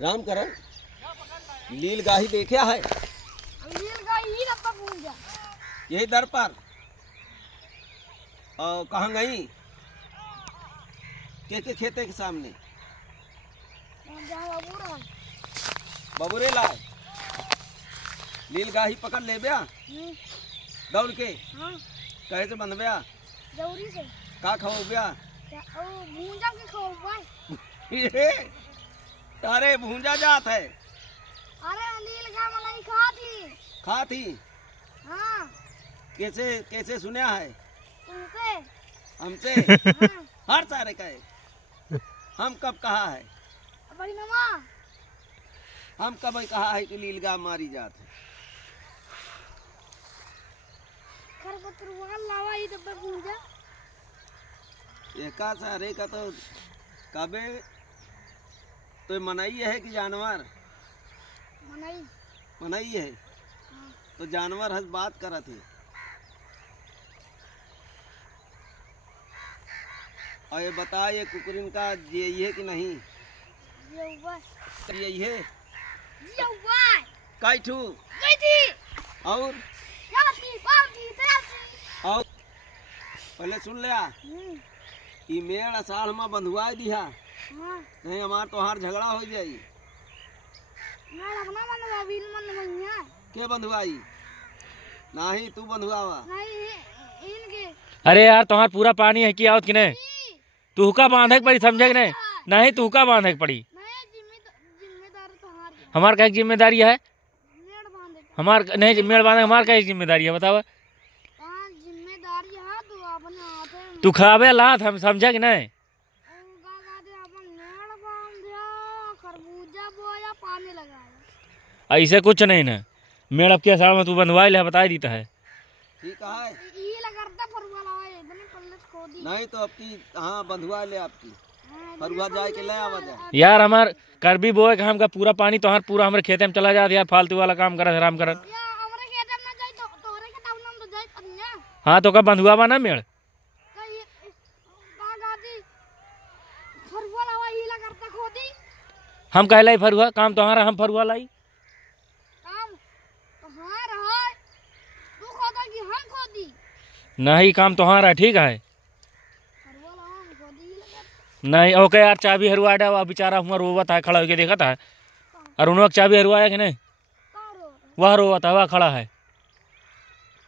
राम करण लील गाही देखा है यही दर पर और कहाँ गई के खेते के सामने बबुरे लाए लील गाही पकड़ ले ब्या दौड़ के कहे से बंध ब्या जरूरी से का खाओ ब्या भूंजा के खाओ भाई अरे भूंजा जात है अरे नील का मलाई खा थी हाँ कैसे कैसे सुना है तुमसे हमसे हाँ। हर सारे कहे हम कब कहा है बड़ी मामा हम कब कहा है कि लीलगा मारी जात है खरपतवार लावा ही डब्बे भूंजा एका सारे का तो कबे तो मनाई है कि जानवर मनाई मनाई है हाँ। तो जानवर हंस बात करत है और ये बता ये कुकुरिन का यही है कि नहीं यही है काई ठू और पहले सुन लिया ई मेड़ अषाढ़ में बंधुआ दिया नहीं हमार तोहार झगड़ा हो जाई के बंधुआई नहीं तू बंधुआवा अरे यार तुम्हार पूरा पानी है कि आवत कि नहीं तू का बांधे के पड़ी समझे कि नहीं नहीं तू का बांधे के पड़ी हमार का जिम्मेदारी है हमार नहीं मेड़ बांधे हमार का जिम्मेदारी है बतावा तू खावे लात हम समझे कि नहीं ऐसे कुछ नहीं ना मेड़ अब के साल में तू बंधवाई ले बता देता है ठीक है नहीं तो आपकी हाँ बंधुआ ले आपकी फरुआ जाए के ले आवा जा यार हमार कर भी बोए कि हमका पूरा पानी तो पूरा हमारे खेते में चला जाता यार फालतू वाला काम कर आराम कर हाँ तो कब बंधुआ बा ना मेड़ हम कह लाई फरुआ काम तुम्हारा हम फरुआ लाई नहीं काम तुम्हारा ठीक है नहीं ओके यार चाबी हरवा डा वह बेचारा हुआ रोवत है खड़ा होके देखा था और उन्होंने चाबी हरवाया कि नहीं वह रोवत है वह खड़ा है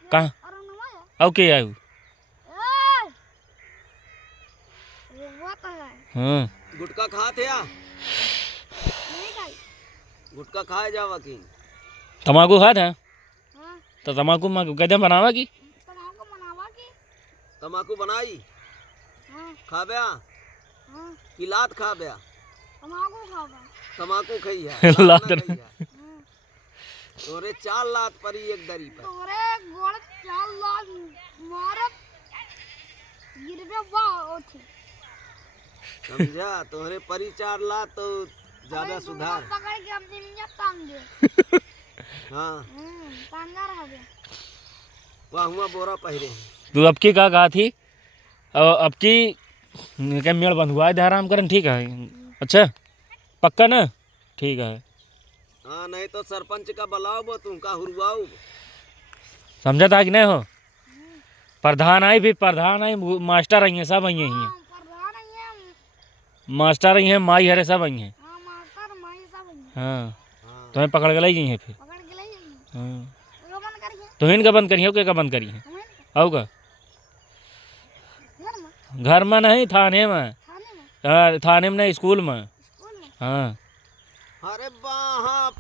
कहाँ ओके आयु हाँ गुटका खाते या गुटका खाए जावा की तम्बाकू खाते हैं तो तम्बाकू कदम बनावा की तम्बाकू बनाई खा बया कि लात खा बया तम्बाकू खाई है लात नहीं है तोरे 4 लात परी एक दरी पर समझा तोरे परी 4 लात तो ज्यादा सुधार हाँ वह हुआ बोरा पहरे तू अब की कहा थी अब की क्या मेड़ बंधुआ दे आराम करन ठीक है अच्छा पक्का ना ठीक है हाँ नहीं तो सरपंच का बुलाओ वो तुमका हुरवाओ समझा था कि नहीं हो प्रधान आई भी प्रधान आई मास्टर आई हैं सब आई हैं मास्टर आई हैं माई हरे सब आई हैं हाँ तुम्हें पकड़ के लाई हैं फिर हाँ तो इनका बंद करिए ओके का बंद करिए आओगा घर में नहीं थाने में हाँ थाने में नहीं स्कूल में हाँ अरे वाह